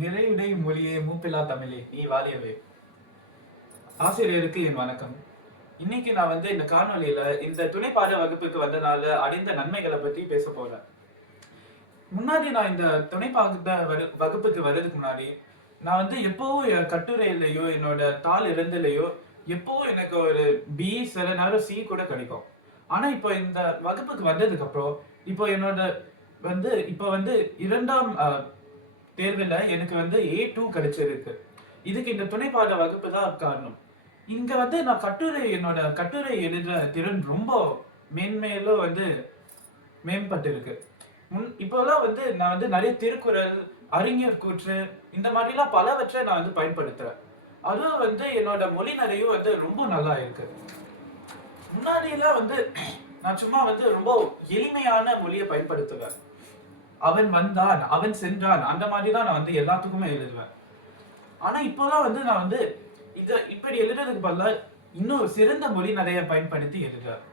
நிறையுடை மொழியே மூப்பிலா தமிழே நீ வாழியவே. ஆசிரியருக்கு என் வணக்கம். இன்னைக்கு நான் இந்த காணொளியில இந்த துணைப்பாட வகுப்புக்கு வந்தனால அடைந்த நன்மைகளை பத்தி பேச போறேன். முன்னாடி நான் இந்த துணைப்பாட வகுப்புக்கு வர்றதுக்கு முன்னாடி நான் எப்பவும் என் கட்டுரையிலையோ என்னோட தாள் இரண்டுலையோ எப்பவும் எனக்கு ஒரு பி, சில நேரம் சி கூட கிடைக்கும். ஆனா இப்போ இந்த வகுப்புக்கு வந்ததுக்கு அப்புறம் இப்போ என்னோட இப்போ இரண்டாம் தேர்வுல எனக்கு A2 கிடைச்சிருக்கு. இதுக்கு இந்த துணைப்பாட வகுப்பு தான் காரணம். இங்க நான் என்னோட கட்டுரை எழுதுற திறன் ரொம்ப மேன்மையிலும் மேம்பட்டு இருக்கு. இப்போலாம் நான் நிறைய திருக்குறள், அறிஞர் கூற்று இந்த மாதிரிலாம் பலவற்றை நான் பயன்படுத்துறேன். அதுவும் என்னோட மொழி நிறையும் ரொம்ப நல்லா இருக்கு. முன்னாடி எல்லாம் நான் சும்மா ரொம்ப எளிமையான மொழியை பயன்படுத்துவேன். அவன் வந்தான், அவன் சென்றான், அந்த மாதிரி தான் நான் எல்லாத்துக்குமே எழுதுவேன். ஆனா இப்போலாம் நான் இத இப்படி எழுதுறதுக்கு பதிலா இன்னும் சிறந்த மொழி நிறைய பயன்படுத்தி எழுதுவேன்.